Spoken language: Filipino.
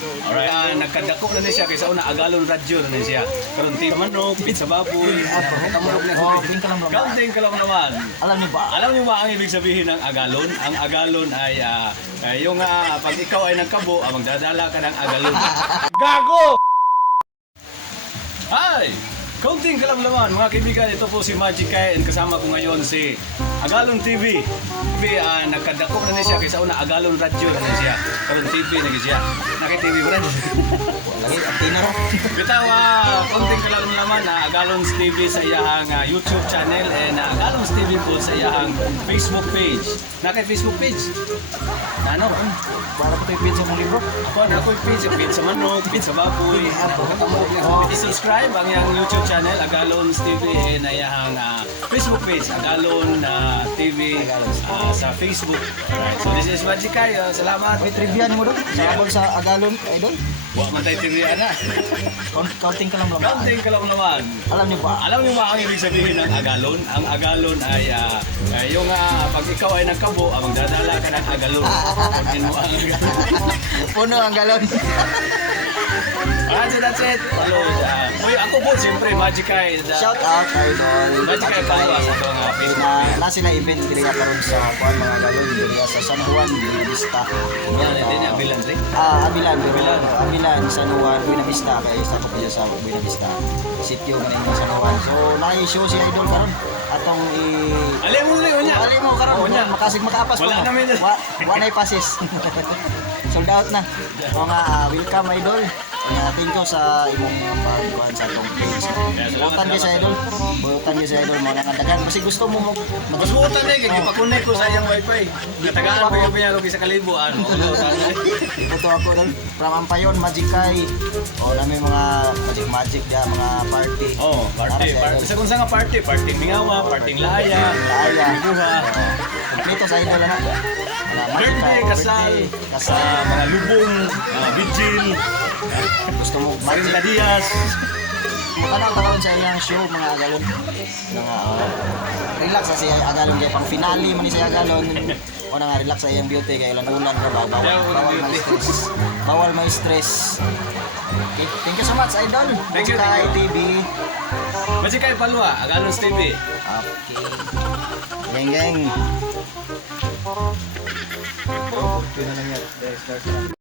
Alright, nagkadako na niya kaysa una agalon radyo na niya. Karon ti manok, pizza baboy, katamurog na kaunting ka lang naman. Alam niyo ba ang ibig sabihin ng agalon? Ang agalon ay yung pag ikaw ay nagkabo, magdadala ka ng agalon. Gago! Hi! Kaunting kalamlaman, mga kaibigan, ito po si Magic Kai and kasama ko ngayon si Agalon TV. Nagkadako na niya kaysa una Agalon Radio na niya. Karon TV na siya. Naki-TV mo rin. Bitaw, kaunting kalamlaman na Agalon TV sa iyang YouTube channel and Agalon TV po sa iyang Facebook page. Naki-Facebook page? Ano? Para ko yung pizza mong libro. Ako na ako yung page, pizza manok, pizza baboy. I-subscribe ang iyang YouTube channel, Agalon TV, and iyang Facebook page, Agalon TV sa Facebook. Alright, so this is Magic Kai. Salamat. May trivia ni mo doon? Sabol sa Agalon, idol? Wa man tayo TV ana. Counting ka lang naman. Kaunting ka lang naman. Alam niyo ba? Alam niyo ba ang ibig sabihin ng Agalon? Ang Agalon ay yung pag ikaw ay nagkabo, magdadala ka ng Agalon. Pagin mo ang Agalon. Puno ang galon. Alright, so that's it. Follow. Uy, ako po, siyempre, Magic Kai. Shout out, idol. Magic Kai follow sa itong Facebook. Na sila event dili nga karon sa kuan mga galon dili sa San Juan Buena Vista. Yan, ito niya, bilang rin. Abilan San Juan Buena Vista kay isa ko pa sa Buena Vista. Sitio man yung San Juan. So na-show si idol karon atong Alam mo rin, niya. Ali mo karon makasig makaapas Wala namin. Wala passes. Sold out na. Mga welcome idol. Thank you sa imong pagkuhan sa itong page. Buutan niya sa idol. Buutan niya sa idol. Mga nakadagan. Kasi gusto mo Mas buutan na, ipakunik ko sa iyang wifi. Natagaan ko yung pinarog sa kalibuan. Ito ako doon. From Ampayon, Magic Kai. O namin mga magic dia, mga party. Party. Sa kung saan nga party. Parting Mingawa, parting Laya, Buha. Kompleto sa idol na. Birthday, kasal, mga lubong, vigil, Gusto mo Marinda Diaz. Tanong sa iyang show mga Agalon. Mga relax sa siya Agalon kay pang finale man ni sa Agalon. O na nga relax sa iyang beauty kay ulan-ulan ra bawal may stress. Okay, thank you so much idol. Thank you, Kay TV. Magic Kai Palwa, Agalon TV. Okay. Geng.